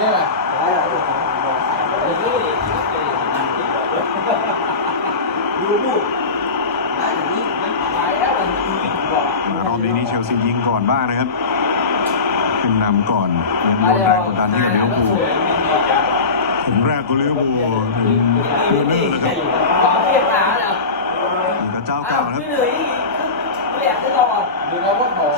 รอบนี้นี่เชลซียิงก่อนบ้างนะครับขึ้นนำก่อนยังโดนแรงกดดันที่กับลิเวอร์พูถึงแรกก็เลิเวอร์พูถึงเบอร์เนอร์นะครับเรียกมาแล้วนี่ก็เจ้าเก่าครับดูแล้วว่าเขาใช้มิลเนอ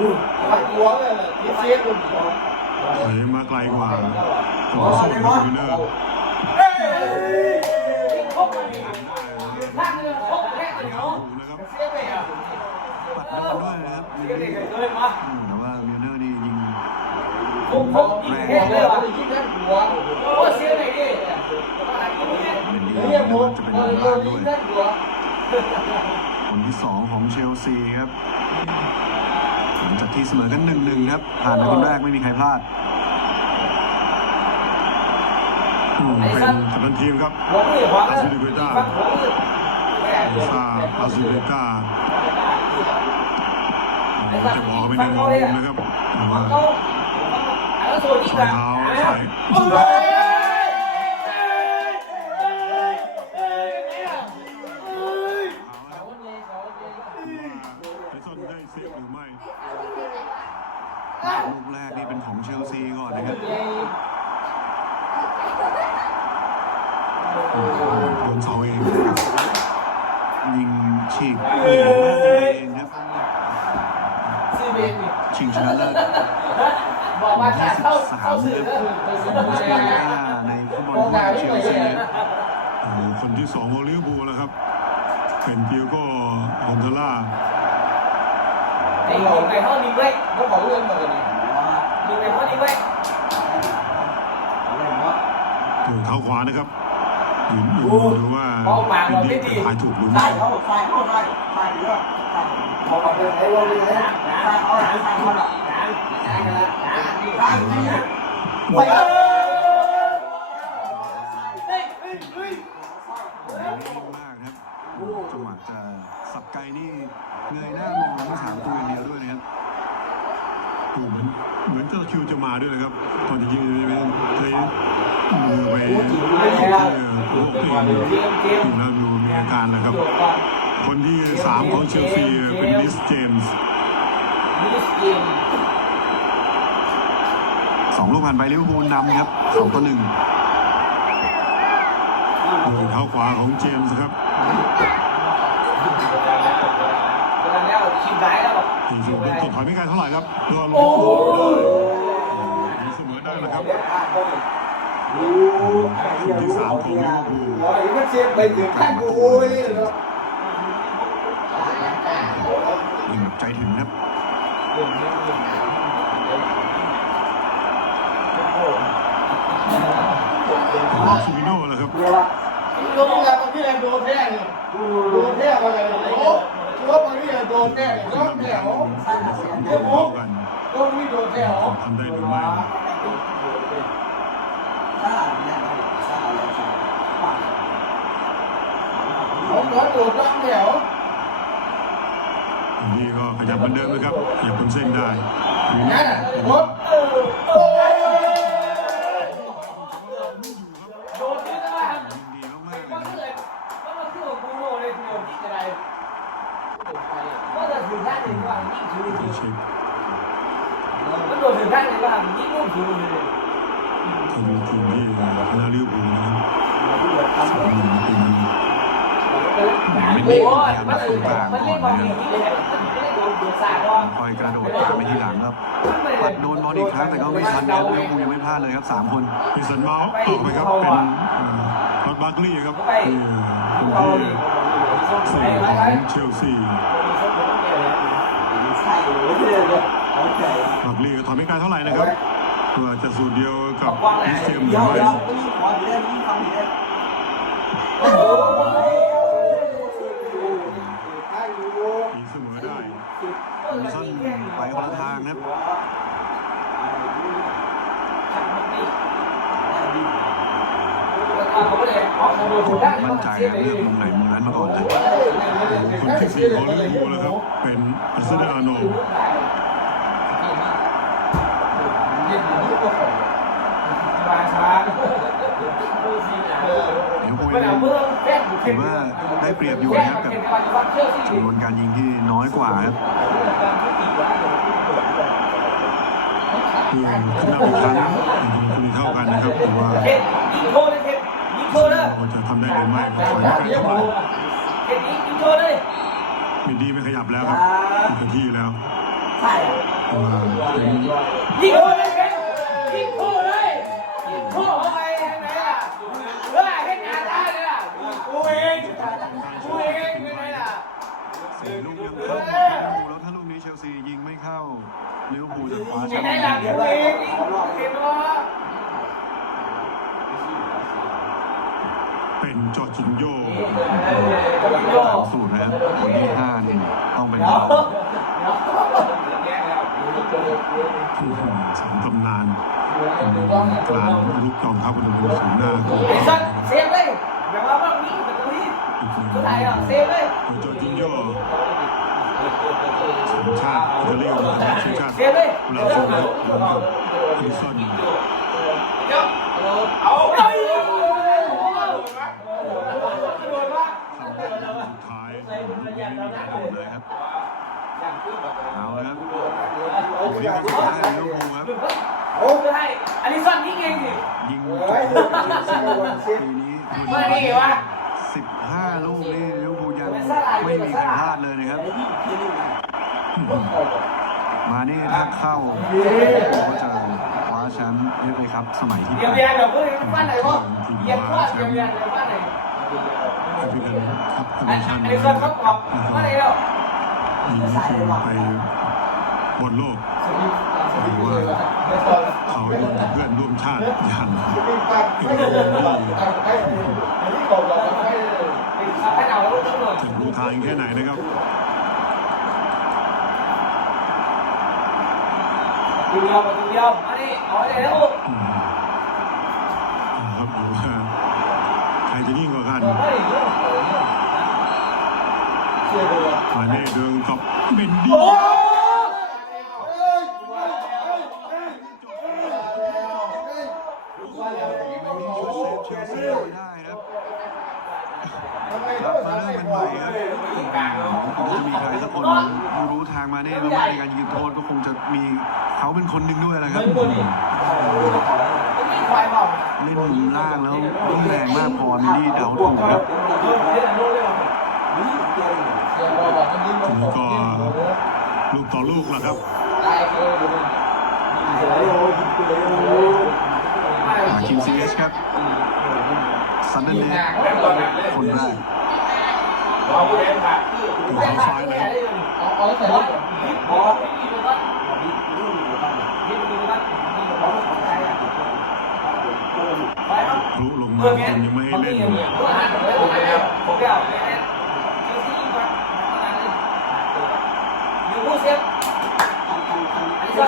ดูวัดตัวเลยที่เซฟคนเดียวถอยมาไกลกว่าขอสู้กับมิลเนอร์คบกันถ้าเงินคบแค่เดียวนะครับเซฟไปอะปัดบอลด้วยนะครับเด็กๆเลยมาอืมแต่ว่ามิลเนอร์นี่ยิงคบคบยิงแค่เลยว่ะยิงแค่หัวโอ้เสียไหนดิเป็นดีเรียนะกคหัวรับจะเป็นเอด้าอนล่างด้วยแค่หัวคนที่สองของเชลซีครับ หลังจากที่เสมอกันหนึ่งหนึ่งครับ ผ่านในวันแรกไม่มีใครพลาดอืมเป็นกัปตันทีมครับหัวมือหัวมืออาซิลิเวต้าหัวมือแค่เอซาอาซิลิเวต้าโอ้โหจะบอกว่าไม่ได้มองมุมนะครับแต่ว่าเขาแล้วตัวนี้สกัอนงเท้าใส่ โอ้โหโดนเสาเองยิงฉีกเหลี่ยมแม่นเองครับซีเบนชิงชนะเลิศบอกว่าถ้าเข้าเข้าสื่อก็ของบูสกาย่าในฟุตบอลของเชลซีครับโอ้โหคนที่สองของลิเวอร์พูลแล้วครับเป็นเดียโก้ฮอนเทล่าไอ้ของไอ้ห้องนี้ไว้เขาบอกเรื่องมาเลยมีไอ้ห้องนี้ไว้ ท้าขวานะครับยืนดูดูว่าเป็นดีจะถ่ายถูกหรือใส่ไม่เขาใส่เขาใส่ใส่เยอะเขาบอกเลยไอ้เราเลยใส่เขาใส่เขาละใส่เนี่ยไปเออดีมากครับจังหวะจะสับไกลนี่เงยหน้ามองทั้งสามตัวเดียวด้วยนะครับดูเหมือนเหมือนเจ้าคิวจะมาด้วยนะครับตอนจะยิ งจะเป็นใช้มือไปโอ้โหเกมเกมแล้วดูมีอาการแล้วครับ คนที่สามของเชลซีเป็นลิสเจมส์มิสเกมสองลูกผ่านไปลิเวอร์พูลนำครับสองต่อหนึ่งดยเท้าขวาของเจมส์ครับเวลาแล้วชิมได้แล้วบอกทีมสุดถถอยไม่ไกลเท่าไหร่ครับเพื่อลโอ้งโหได้เสมอได้นะครับ ดูคนที่สามของลิเวอร์พูลโอ้ยมันเสียไปถึงขั้นกูโอ้ยเลยเนาะยิงใจถึงครับของซูบิโน่แหละครับโดนแล้วมันที่ไหนโดนแน่เลยโดนแน่มาเลยโอ้รถมันที่ไหนโดนแน่เลยรถแถวสามคนเท่ากันรถนี่โดนแทำได้หรือไม่ ผมรถโดนตั้งแถวอันนี้ก็ขยับเหมือนเดิมนะครับขยับบนเส้นได้นั่นรถเออโอ้ โอ้ยมันเล่นมันเล่นบอลอย่างนี้เลยมันเล่นโดนเดือดสาดว่าคอยกระโดดตามไปทีหลังครับปัดโดนบอลอีกครั้งแต่ก็ไม่ทันครับลิเวอร์พูลยังไม่พลาดเลยครับสามคนพิสันเมาส์ออกไปครับเป็นรอดบาร์กลีย์ครับที่คนที่สี่ของเชลซีบาร์กลีย์ก็ถอยไม่ไกลเท่าไหร่นะครับเพื่อจะสูตรเดียวกับลิสเจมส์หรือไม่เสมอได้ มีสั้นไป ครับมั่นใจครับเลือกมุมไหนมุมนั้นมาก่อนเลยคนที่สี่ของลิเวอร์พูลแล้วครับ เป็นอัสเดอาโนมาช้าเดี๋ยวคุยเมื่อเมื่อแค่ถือว่าได้เปรียบอยู่นะครับกับจำนวนการยิงที่น้อยกว่าครับ คือขึ้นนำอีกครั้งคุณเท่ากันนะครับแต่ว่าเห็ดยิงโคเลยเห็ดยิงโคเลยเราจะทำได้หรือไม่ก็คอยใกล้เข้าไปเห็ดยิงยิงโคเลยมินดี้ไม่ขยับแล้วครับอยู่กับที่แล้วใช่เพราวยิงโคเลยเห็ดยิงโคเลยยิงโคเข้าไปยังไงล่ะเฮ้ยเห็ดงานได้เลยล่ะกูเองกูเองยังไงล่ะสี่ลูกยังเข้า แล้วถ้าลูกนี้เชลซียิงไม่เข้าลิเวอร์พูลจะคว้าแชยัมงไงป์ล่ะกูเองยิงเห็นว่าเป็นจอร์จินโยก็ยิงโยสามสูตรนะครับคนที่ห้านี่ต้องเป็นเดี๋ยวเราสามตำนานกลางลุกจอมทัพประตูศูนย์หน้าตัวไอ้สัตว์เซฟเลยแบบว่าว่านี้เป็นตัวนี้ตัวไหนอะเซฟเลยจอร์จินโย สัญชาติอิตาลีสัญชาติเซฟเลยลาซูครับอลิสันเอาเอาสุดท้ายเลยครับเอาละครับนี่เป็นสุดท้ายของลิเวอร์พูลครับโอ้ยให้อันนี้ซ่อนยิงเองดิยิงเฮ้ยใช่วันเซ็ตปีนี้เมื่อนี่วะสิบห้าลูกนี่ลิเวอร์พูลยังไม่มีใครพลาดเลยนะครับ มาเนี่ถ้าเข้าก็จะคว้าแชมป์เอฟเอครับสมัยที่เบียแปร์เบียดร์เดี๋ยวเพื่อนบ้านไหนวะเบียร์ว่าเบียร์เบียร์เดี๋ยวบ้านไหนแอฟริกันคัพคอมอัมินชั่นนี้ซ่อนเขาตอบบ้านไหนแล้วลิเวอร์พูลไปบอลโลกหรือว่าเขาโดนเพื่อนร่วมชาติอย่างให้เราแล้วต้องหน่อยจะดูทางแค่ไหนนะครับ ดูเดียวดูเดียวอันนี้เอาไว้แล้วอืมครับดูว่าใครจะยิ่งกว่ากันเฮ้ยมาเน่เดินกับเบนดี้ กลับมาเริ่มเป็นใหม่ครับคงจะมีใครสักคนรู้ทางมาเน่ว่าในการยิงโทษก็คงจะมีเขาเป็นคนหนึ่งด้วยนะครับนี่ควายเปล่าเล่นมุมล่างแล้ววิ่งแรงมากพอมินดี้เดาถูกครับทีนี้ก็ลูกต่อลูกแล้วครับมาคิมซีเอสครับซันเดอร์เนสคนแรก อยู่ทางซ้าเลยครับเอาใส่รถบอลนี่มันก็นี่มันก็ไปครับลุลงมาคนยังไม่ให้เล่นผมเดี๋ยวเชลซีมาอยู่ผู้เซฟอันนี้ก็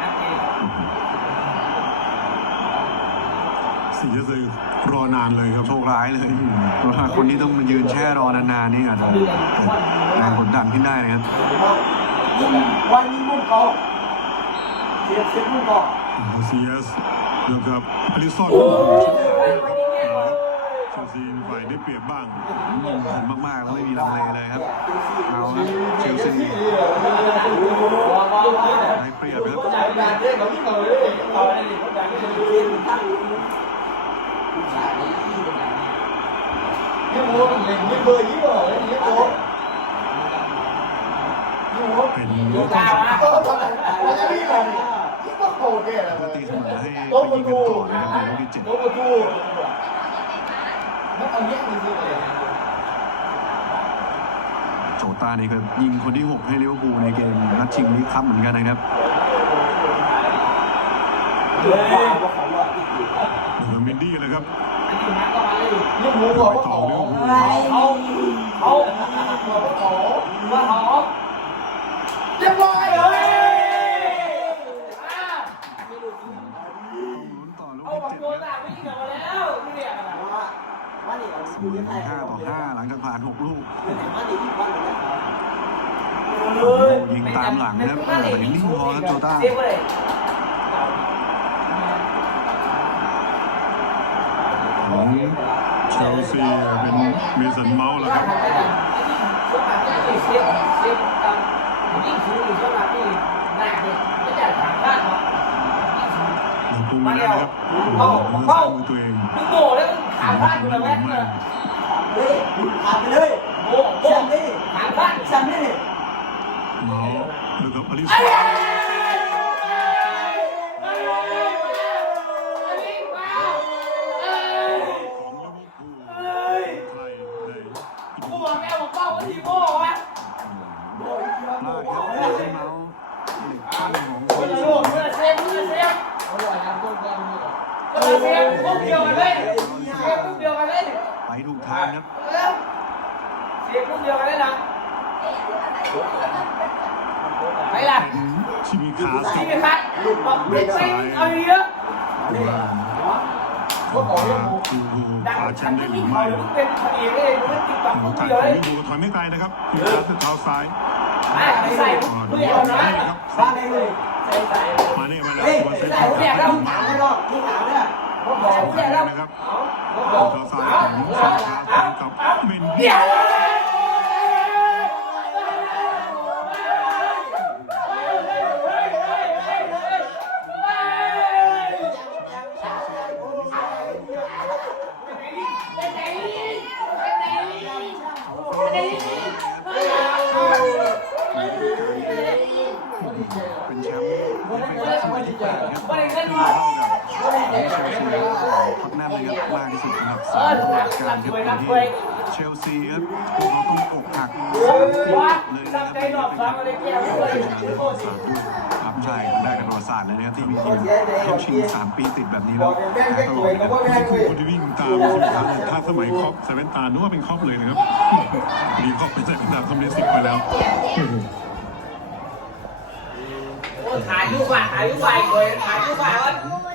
นักเตะ สีจะซื้อรอนานเลยครับโชคร้ายเลยเพราะว่าคนที่ต้องมายืนแช่รอนานๆนี่อาจจะเกิดแรงกดดันขึ้นได้นะครับวันนี้มุ่งกอเสียเสียมุ่งกอซีเอสเดินกับอลิซอนเชลซีฝ่ายได้เปรียบบ้างเห็นมากๆแล้วไม่มีลังเลเลยครับเอาครับเชลซีได้เปรียบครับ การเล่นของที่เราเลยเราเล่นตั้งผู้ชายนี่ยี่โม่เล่นยี่เบอร์ยี่ห้อเลยยี่โม่ยี่โม่เป็นตามาก็ทำอะไรยี่ห้อนี่ยี่ห้อโอเคแล้วก็ตีเสมอให้โต๊ะประงกันตูต่อนะครับในลูกที่เจ็ดโต๊ะประตูมันเอาเงี้ยมันคืออะโจตานี่ก็ยิงคนที่ 6 ให้ลิเวอร์พูลในเกมนัดชิงนี้ครับเหมือนกันนะครับเเหนือมินดี้เลยครับยี่โม่บอกว่าของเขาเขาบอกว่าของว่าเขาเรียบร้อยเลยต้องลุ้นต่อลูกเอาที่แบบเจ็ดโดนครับด่าไม่ยิงเหรอมอห้าต่อห้าหลังจากผ่านหกลูกยิงตามหลังนะครับแต่นิ่งพอครับโจต้า ของเชลซีเป็นเมสันเมาส์แล้วครับช่วงหลังนี่เสียเสียตามยิ่งสูงอยู่ช่วเลยไม่จ่าเนาะหนึ่งปุ่มไปแล้วครับโอ้โหมือซ้าตัวเองโง่แล้วมึงถาพลาดกูเลยแม่เนี่ยเฮ้ยขาดไปเลยโง่โง่สั่นดิถาพลาดสั่นดิเมาส์แล้วก็อลิส ข้างของเมื่อลูกเมื่อเซฟเมื่อเซฟเมื่อเซฟพวกเดียวกันเลยเซฟพวกเดียวกันเลยไปถูกทางครับเออเซฟพวกเดียวกันเลยนะไปล่ะชิมิคาสที่ไม่คัดบอกไม่ไปเอาเยอะก็ขอเรื่องลิเวอร์พูลดังคว้าแชฉันได้ไม่หมีรือเขาไม่เลยมึงเป็นพระเอเลยมึงติดต่อพวการเดียวเลยลิเวอร์พูลถอยไม่ไกลนะครับมีคาสเท้าซ้าย ใส่มึงอย่าเอานะครับสั่นได้เลยใส่ใส่มาเนี่ยมาแล้วเฮ้ยตัวเซฟใส่หัวแดงแล้วถามได้หรอกที่ถามเนี่ยผมบอกผมเนี่ยแล้วนะครับเอาเท้าซ้ายของซาร่ากับเมนเดี๋ดี้ ติการครับที่เชลซีครับพวกเขาต้องอกหักสามปีเลยนะครับไม่ได้เป็นครับใช่ได้กันประวัติศาสตร์เลยนะครับที่มีทีมเข้าชิงสามปีติดแบบนี้แล้วตลอดนะครับคนที่วิ่งตามสุดท้ายถ้าสมัยครอปเซเว่นตานึกว่าเป็นครอปเลยนะครับมีครอปเป็นเซเว่นตาสำเร็จสิบไปแล้วถ่ายรูปว่ะถ่ายรูปไปเลยถ่ายรูปไป